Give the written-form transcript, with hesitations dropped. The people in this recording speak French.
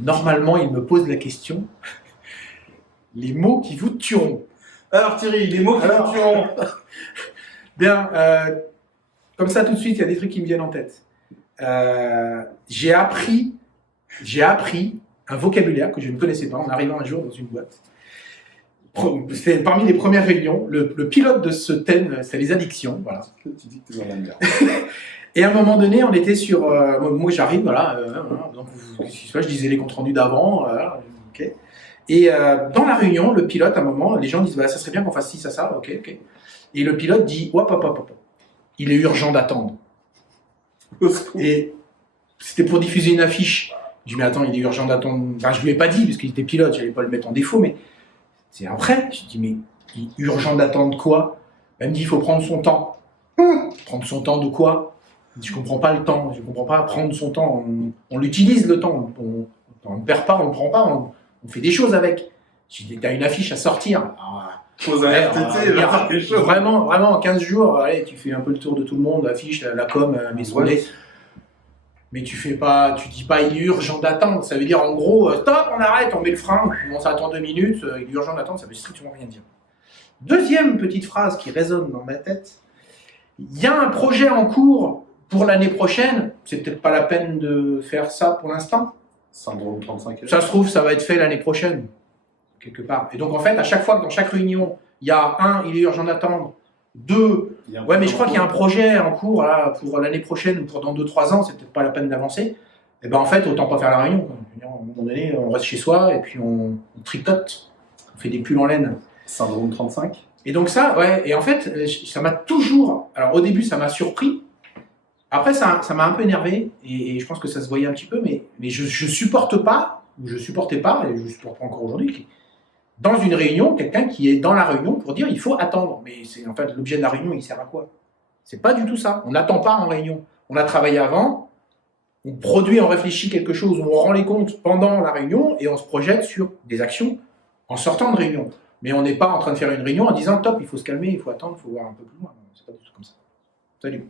Normalement, il me pose la question, les mots qui vous tueront. Alors Thierry, les mots qui vous tueront. Bien, comme ça tout de suite, il y a des trucs qui me viennent en tête. J'ai appris un vocabulaire que je ne connaissais pas en arrivant un jour dans une boîte. C'est parmi les premières réunions. Le pilote de ce thème, c'est les addictions. Voilà. Tu dis que tu es dans la merde. Et à un moment donné, on était sur... moi, j'arrive, voilà. Donc, je disais les comptes rendus d'avant. Okay. Et dans la réunion, le pilote, à un moment, les gens disent bah, « ça serait bien qu'on fasse ci, ça, ok. » Et le pilote dit « hop. Il est urgent d'attendre. » Et c'était pour diffuser une affiche. Je dis « mais attends, il est urgent d'attendre. » Enfin, je ne lui ai pas dit, parce qu'il était pilote, je n'allais pas le mettre en défaut, mais c'est après. Je dis « mais il est urgent d'attendre quoi ?» Elle me dit « il faut prendre son temps. » Prendre son temps de quoi? Je ne comprends pas le temps, je ne comprends pas prendre son temps. On l'utilise le temps, on ne perd pas, on ne prend pas, on fait des choses avec. Tu as une affiche à sortir. Pose un RTT, va faire quelque chose. Vraiment, en 15 jours, allez, tu fais un peu le tour de tout le monde, l'affiche, la com, mais mais tu dis pas il est urgent d'attendre. Ça veut dire en gros, stop, on arrête, on met le frein, on s'attend 2 minutes, il est urgent d'attendre, ça veut strictement rien dire. Deuxième petite phrase qui résonne dans ma tête, il y a un projet en cours pour l'année prochaine, c'est peut-être pas la peine de faire ça pour l'instant. Syndrome 35. Ça se trouve, ça va être fait l'année prochaine, quelque part. Et donc en fait, à chaque fois que dans chaque réunion, il y a il est urgent d'attendre, 2, ouais mais je crois qu'il y a un projet en cours là, pour l'année prochaine, ou pour dans 2-3 ans, c'est peut-être pas la peine d'avancer. Et ben en fait, autant pas faire la réunion. À un moment donné, on reste chez soi et puis on tricote, on fait des pulls en laine. Syndrome 35. Et donc ça, ouais, et en fait, ça m'a toujours... Alors au début, ça m'a surpris. Après, ça m'a un peu énervé, et je pense que ça se voyait un petit peu, mais je supporte pas, ou je supportais pas, et je supporte pas encore aujourd'hui, dans une réunion, quelqu'un qui est dans la réunion pour dire il faut attendre. Mais c'est en fait l'objet de la réunion, il sert à quoi? C'est pas du tout ça. On n'attend pas en réunion. On a travaillé avant, on produit, on réfléchit quelque chose, on rend les comptes pendant la réunion, et on se projette sur des actions en sortant de réunion. Mais on n'est pas en train de faire une réunion en disant top, il faut se calmer, il faut attendre, il faut voir un peu plus loin. C'est pas du tout comme ça. Salut.